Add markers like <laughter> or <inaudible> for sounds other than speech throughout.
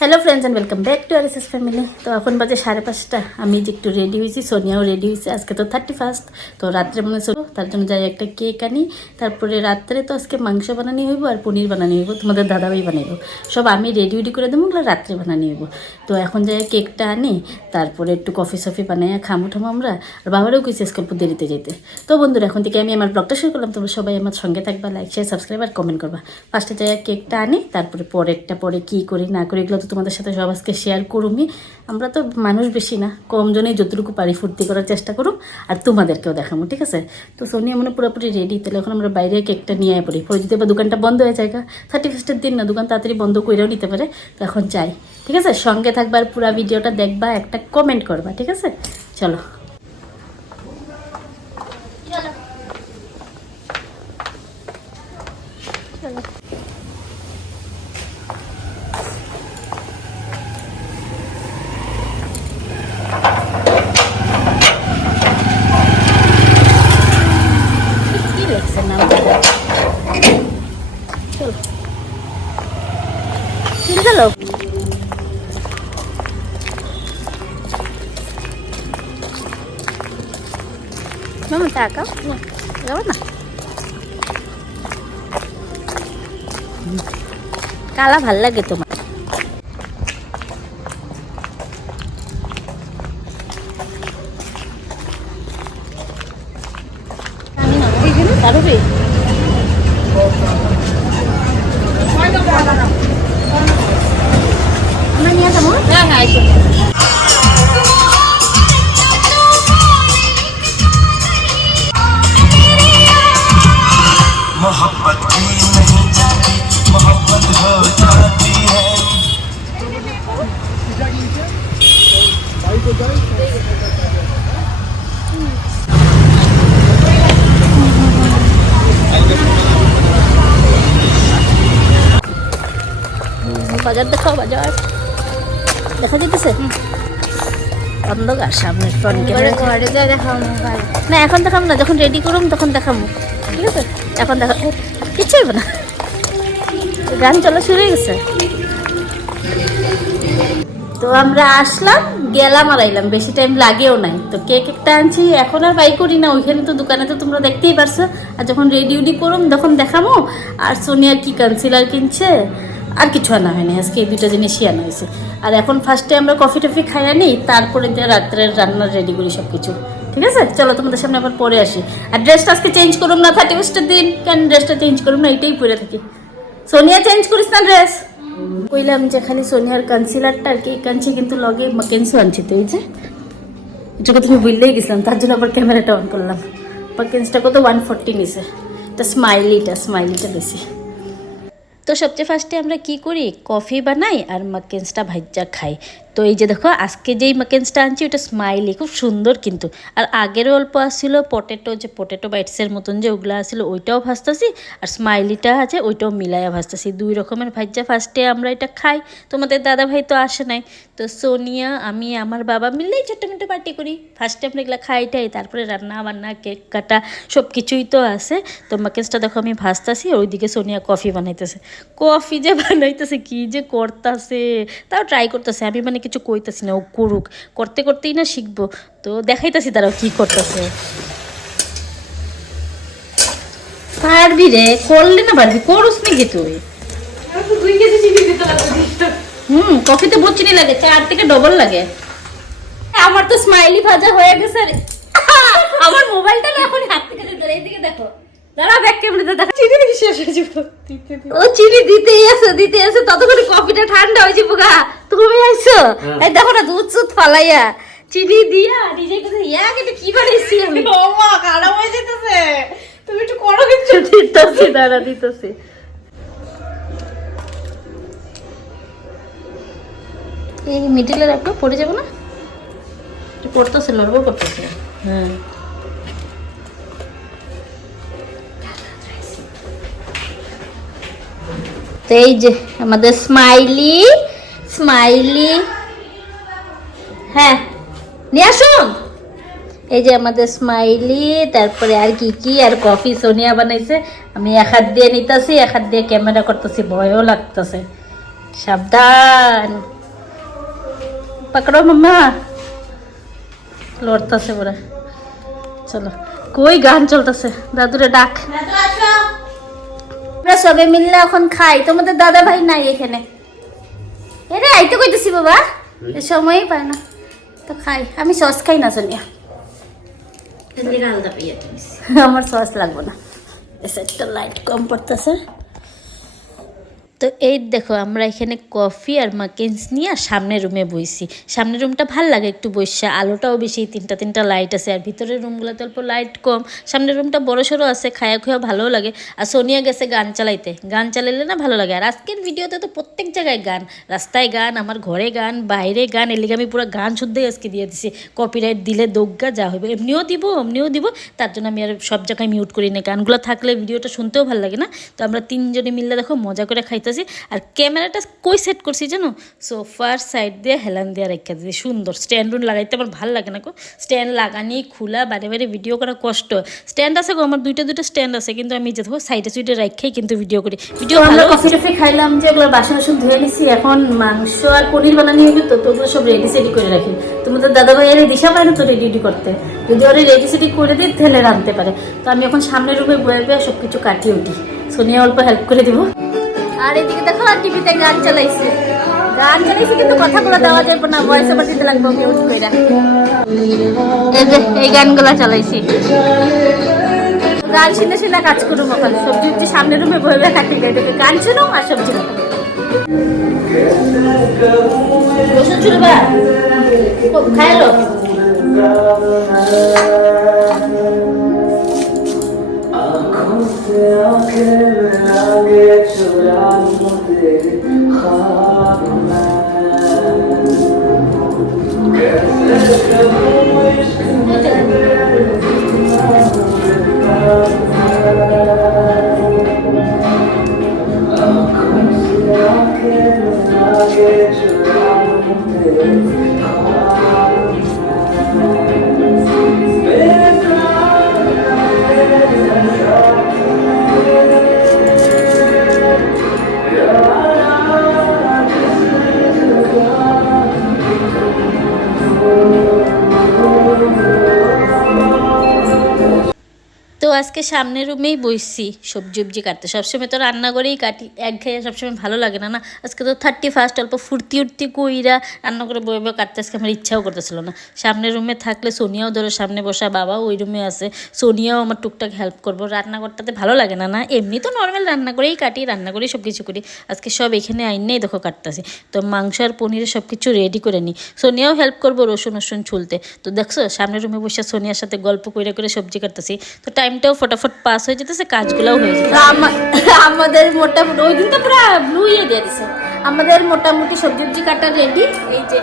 Hello friends and welcome back to R S S family তো এখন বাজে সাড়ে পাঁচটা। আমি যে একটু রেডি হয়েছি, সোনিয়াও রেডি হয়েছে। আজকে তো থার্টি ফার্স্ট তো রাত্রে মনে চলো, তার জন্য যাই একটা কেক আনি। তারপরে রাত্রে তো আজকে মাংস বানানি হইব আর পনির বানানি হইব। তোমাদের দাদাভাই বানাইব। সব আমি রেডি উডি করে দেবো ওগুলো রাত্রে বানানি হইব। তো এখন যাই কেকটা আনি, তারপরে একটু কফি সফি বানাইয়া খামো ঠামো আমরা। আর বাবারও কিছু করব দেরিতে যেতে তো বন্ধুরা, এখন থেকে আমি আমার ব্লগটা শুরু করলাম। তোমরা সবাই আমার সঙ্গে থাকবা লাইক শেয়ার সাবস্ক্রাইব আর কমেন্ট করবা। ফার্স্টে যাই কেকটা আনি, তারপরে পরেরটা, পরে কী করি, না করি, এগুলো তো তোমাদের সাথে সব আজকে শেয়ার করুমি। আমরা তো মানুষ বেশি না, কম জনেই যতটুকু পারি ফুর্তি করার চেষ্টা করুম আর তোমাদেরকেও দেখাবো ঠিক আছে? তো সোনিয়া মানে পুরোপুরি রেডি তাহলে এখন আমরা বাইরে কেকটা নিয়ে পড়ি। পরে যদি আবার দোকানটা বন্ধ হয়ে যায় থার্টি ফার্স্টের দিন না, দোকান তাড়াতাড়ি বন্ধ করেও নিতে পারে, তো এখন চাই ঠিক আছে? সঙ্গে থাকবা আর পুরো ভিডিওটা দেখবা, একটা কমেন্ট করবা, ঠিক আছে? চলো। কি লেখছে নাম চলো চিনি গেল মামা টাকা? যাব না। কালা ভালো লাগে তোমার। তারুবি ತಮ್ಮ ಹಾಂ ಆಯಿತು मोहब्बत भी नहीं जाती मोहब्बत हो जाती है Bà dân tất không bà cho em দেখা যেতেছে অন্ধকার সামনের ফ্রন্ট ঘরে যা দেখাও না এখন দেখাম না যখন রেডি করুম তখন দেখাবো। ঠিক আছে? এখন দেখা কিচ্ছু হইব না। গান চলা শুরু হয়ে গেছে। তো আমরা আসলাম গেলাম আর আইলাম। বেশি টাইম লাগেও নাই। তো কেক একটা আনছি এখন আর বাই করি না। ওইখানে তো দোকানে তো তোমরা দেখতেই পারছ। আর যখন রেডি উডি করুম তখন দেখামো। আর সোনিয়া কি কনসিলার কিনছে? আর কিছু আনা হয়নি। আজকে এই দুটো জিনিসই আনা হয়েছে। আর এখন ফার্স্টে আমরা কফি টফি খাইয়া নিই, তারপরে দিয়ে রাত্রের রান্না রেডি করি সব কিছু ঠিক আছে? চলো তোমাদের সামনে আবার পরে আসি। আর ড্রেসটা আজকে চেঞ্জ করুম না থার্টি ফার্স্টের দিন। কেন ড্রেসটা চেঞ্জ করুম না এটাই পরে থাকি। সোনিয়া চেঞ্জ করিস না ড্রেস কইলাম যে খালি সোনিয়ার কনসিলারটা আর কি কাঞ্চি কিন্তু লগে মাকেন্সও আনছি তো, এই যে। এটাকে তুমি বুঝলেই গেছিলাম, তার জন্য আবার ক্যামেরাটা অন করলাম। মাকেন্সটা কত? ওয়ান ফোরটি নিছে। এটা স্মাইলিটা স্মাইলিটা বেশি। তো সবচেয়ে ফার্স্টে আমরা কি করি? কফি বানাই আর মাকেন্সটা ভাজ্যা খাই। তো এই যে দেখো, আজকে যেই মাকেন্সটা আনছি, ওটা স্মাইলি খুব সুন্দর কিন্তু। আর আগেরও অল্প আসছিল পটেটো যে পটেটো বাইটসের মতন যে ওগুলো আসছিল ওইটাও ভাজতেছি, আর স্মাইলিটা আছে, ওইটাও মিলাইয়া ভাজতেছি। দুই রকমের ভাজ্যা ফার্স্টে আমরা এটা খাই, তোমাদের দাদা ভাই তো আসে নাই। তো সোনিয়া, আমি, আমার বাবা মিললেই ছোট্ট মোটো পার্টি করি। ফার্স্টে আমরা এগুলো খাই টাই তারপরে রান্না বান্না কেক কাটা সব কিছুই তো আছে। তো মাকেন্সটা দেখো, আমি ভাজতেছি ওইদিকে সোনিয়া কফি বানাইতেছে। কফি যে বানাইতেছে, কি যে করতেছে, তাও ট্রাই করতেছে। আমি মানে কিছু কইতাছি না, ও করুক। করতে করতেই না শিখব। তো দেখাইতাছি তারাও কি করতেছে। পারবি রে, করলে না পারবি, করুস নাকি তুই? হুম, কফিতে বহুত লাগে চার থেকে ডবল লাগে। আমার তো স্মাইলি ভাজা হয়ে গেছে রে। আমার মোবাইলটা না এখন হাত থেকে দেখো। দাঁড়া ব্যাক ক্যামেরাতে দেখো চিনি বেশি শেষ হয়ে যাবে? ও চিনি দিতেই আছে দিতে আছে। ততক্ষণ কফিটা ঠান্ডা হয়ে যাব গা। তুমি আইছো? এই দেখো না দুধ সুদ ফালাইয়া। চিনি দিয়া নিজে কাছে ইয়া এটা কি বানাইছি আমি? <laughs> খারাপ হয়ে যেতেছে। তুমি একটু করো কিছু <laughs> দিতেছি দাঁড়া দিতেছি। এই মিডিলে রাখো পড়ে যাব না? একটু করতেছে লড়বো করতেছে। হ্যাঁ। তো এই যে আমাদের স্মাইলি স্মাইলি। হ্যাঁ নিয়ে আসুন। এই যে আমাদের স্মাইলি, তারপরে আর কি কি, আর কফি সোনিয়া বানাইছে। আমি এক হাত দিয়ে নিতেছি, এক হাত দিয়ে ক্যামেরা করতেছি, ভয়ও লাগতেছে। সাবধান। পকড়ো মাম্মা। লড়তাছে ওরা চলো। কই গান চলতেছে? দাদুরে ডাক। আমরা সবে মিললে এখন খাই। তোমাদের দাদা ভাই নাই এখানে। এরে আইতে কইতেছি বাবা। এ সময়ই পায় না। তো খাই। আমি সস খাই না সোনিয়া আমার সস লাগবো না। এসে একটা লাইট কম পড়তেছে। তো এই দেখো, আমরা এখানে কফি আর মাকেন্স নিয়ে আর সামনের রুমে বইছি। সামনের রুমটা ভালো লাগে একটু বসে আলোটাও বেশি, তিনটা তিনটা লাইট আছে, আর ভিতরের রুমগুলোতে অল্প লাইট কম। সামনের রুমটা বড় সড়ো আছে, খায়া খুয়া ভালোও লাগে। আর সোনিয়া গেছে গান চালাইতে, গান চালাইলে না ভালো লাগে। আর আজকের ভিডিওতে তো প্রত্যেক জায়গায় গান, রাস্তায় গান, আমার ঘরে গান, বাইরে গান এলিগে আমি পুরো গান শুদ্ধই আজকে দিয়ে দিছি। কপিরাইট দিলে দোগ্গা, যা হবে এমনিও দিব এমনিও দিব, তার জন্য আমি আর সব জায়গায় মিউট করি না গানগুলো থাকলে ভিডিওটা শুনতেও ভালো লাগে না। তো আমরা তিনজনে মিললে দেখো মজা করে খাইতেছি আর ক্যামেরাটা কই সেট করছি জানো? সোফার সাইড দিয়ে হেলান দিয়ে রেখে দিয়েছি সুন্দর। স্ট্যান্ড রুন লাগাইতে আমার ভালো লাগে না গো। স্ট্যান্ড লাগানি খোলা বারে বারে ভিডিও করা কষ্ট। স্ট্যান্ড আছে গো আমার দুইটা দুইটা স্ট্যান্ড আছে কিন্তু আমি যে দেখো সাইডে সুইডে রাখাই কিন্তু ভিডিও করি। ভিডিও আমরা কফি টফি খাইলাম যে এগুলো বাসন বাসন ধুয়ে নিছি। এখন মাংস আর পনির বানানি হবে তো তো ওগুলো সব রেডি সেডি করে রাখি। তোমাদের দাদা ভাইয়ের দিশা পায় না তো রেডি রেডি করতে? যদি ওরা রেডি সেডি করে দিই তাহলে রাঁধতে পারে। তো আমি এখন সামনের রুমে বয়ে বয়ে সব কিছু কাটিয়ে উঠি। সোনিয়া অল্প হেল্প করে দিব। আর এদিকে দেখো, আর টিভিতে গান চালাইছে। গান চালাইছে কিন্তু কথাগুলো দেওয়া যাবে না ভয়েস ওভার দিতে লাগবে মিউট এই যে, এই গানগুলো চালাইছি। গান শুনে শুনে কাজ করুম ওখানে সবজি উবজি সামনের রুমে বয়ে বয়ে কাটি গাই গান শুনো আর সবজি। রসুন চুলবা খাইলো? সামনের রুমেই বসছি সবজি উবজি কাটতে। সবসময় তো রান্না করেই কাটি। এক খেয়ে সবসময় ভালো লাগে না না? আজকে তো থার্টি ফার্স্ট অল্প ফুর্তি উর্তি কইরা রান্না করে বয়ে বয়ে কাটতে আজকে আমার ইচ্ছাও করতেছিল না। সামনের রুমে থাকলে সোনিয়াও ধরো সামনে বসা বাবাও ওই রুমে আছে। সোনিয়াও আমার টুকটাক হেল্প করব। রান্না করতে ভালো লাগে না না? এমনি তো নর্মাল রান্না করেই কাটি, রান্না করেই সব কিছু করি। আজকে সব এখানে আইনেই দেখো কাটতেছি। তো মাংস আর পনিরের সব কিছু রেডি করে নিই সোনিয়াও হেল্প করব রসুন রসুন ছুলতে। তো দেখছ সামনের রুমে বসে সোনিয়ার সাথে গল্প করে করে সবজি কাটতেছি। তো টাইমটাও ফটাফট পাস হয়ে যেতেছে কাজগুলোও হয়ে আমা- আমাদের মোটামুটি ওই দিন তো পুরো ব্লু ইয়ে দিয়ে দিছে আমাদের মোটামুটি সবজি উবজি কাটা রেডি এই যে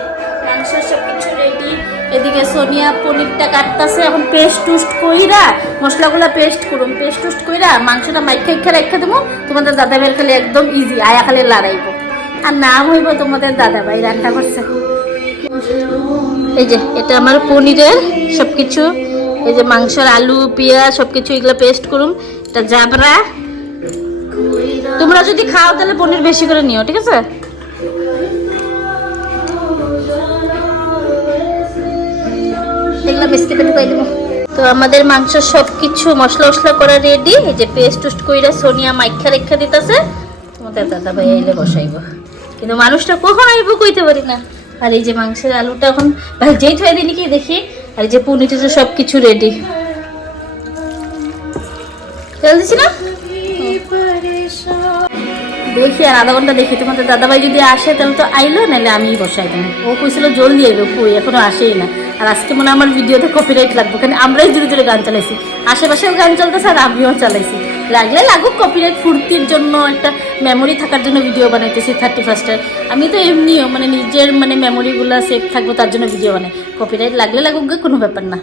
মাংস সব কিছু রেডি এদিকে সোনিয়া পনিরটা কাটতাছে, এখন পেস্ট টুস্ট কইরা, মশলাগুলো পেস্ট করুন পেস্ট টুস্ট কইরা মাংসটা মাইখা ইখা রেখে দেবো তোমাদের দাদা ভাইয়ের খালি একদম ইজি আয়া খালি লড়াইবো। আর নাম হইব তোমাদের দাদা ভাই রান্না করছে। এই যে, এটা আমার পনিরের সব কিছু এই যে মাংসের আলু, পেঁয়াজ, সবকিছু এগুলো পেস্ট করুম এটা জাবরা। তোমরা যদি খাও তাহলে পনির বেশি করে নিও, ঠিক আছে? তো আমাদের মাংস সব কিছু মশলা মশলা করা রেডি এই যে পেস্ট টুস্ট কইরা সোনিয়া মাইখা রেখা দিতেছে। তোমাদের দাদা ভাই আইলে বসাইব। কিন্তু মানুষটা কখন আইব কইতে পারি না। আর এই যে মাংসের আলুটা এখন, ভাই যেই থয়ে দিনি কি দেখি আর যে পনিরটা সব কিছু রেডি দিছি না? দেখি আর আধা ঘণ্টা দেখি। তোমাদের দাদাভাই যদি আসে, তাহলে তো আইলো, নাহলে আমি বসাই দেবো। ও কইছিল জলদি আইলো কই, এখনও আসেই না। আর আজকে মনে আমার ভিডিওতে কপিরাইট লাগবে, কারণ আমরাই জোরে জোরে গান চালাইছি। আশেপাশেও গান চলতেছে আর আমিও চালাইছি। লাগলে লাগুক কপিরাইট ফুর্তির জন্য একটা মেমোরি থাকার জন্য ভিডিও বানাইতেছি থার্টি ফার্স্টের আমি তো এমনিও মানে নিজের মানে মেমোরিগুলো সেফ থাকব তার জন্য ভিডিও বানাই। কপিরাইট লাগলে লাগুক কোনো ব্যাপার না।